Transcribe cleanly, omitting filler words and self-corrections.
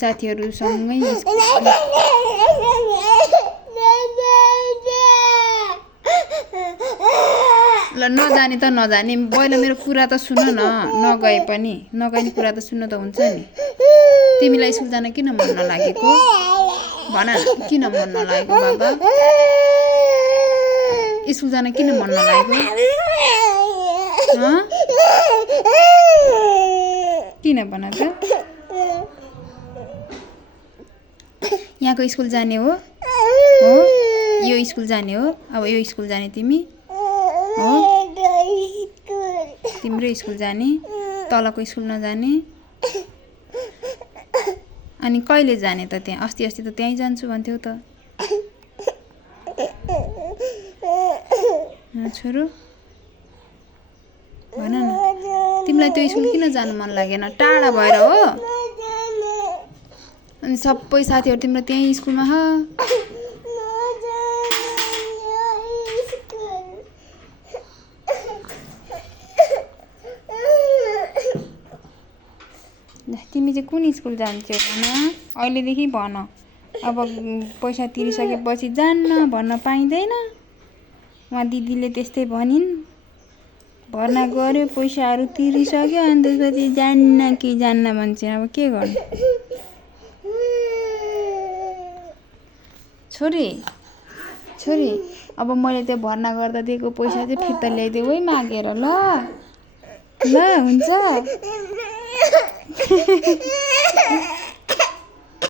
साथीहरूसँगै ल नजाने त नजाने पहिला मेरो कुरा त सुन न नगए पनि नगइने कुरा त सुन्न त हुन्छ नि तिमीलाई स्कुल जान किन मन नलागेको भन न किन मन नलागेको बाबा स्कुल जान किन मन नलागेको किन भन त यहाँको स्कुल जाने हो यो स्कुल जाने हो अब यो स्कुल जाने तिमी हो तिम्रो स्कुल जाने तलको स्कुल नजाने अनि कहिले जाने त त्यहाँ अस्ति त त्यहीँ जान्छु भन्थ्यौ त छोरो भन न तिमीलाई त्यो स्कुल किन जानु मन लागेन टाढा भएर हो अनि सबै साथीहरू तिम्रो त्यहीँ स्कुलमा ह तिमी चाहिँ कुन स्कुल जान्छौ भन अहिलेदेखि भन अब पैसा तिरिसकेपछि जान्न भन्न पाइँदैन उहाँ दिदीले त्यस्तै भनिन् भर्ना गर्यो पैसाहरू तिरिसक्यो अनि त्यसपछि जान्न कि जान्न भन्छ अब के गर्नु छोरी अब मैले त्यो भर्ना गर्दा दिएको पैसा चाहिँ फिर्ता ल्याइदेऊ है मागेर ल हुन्छ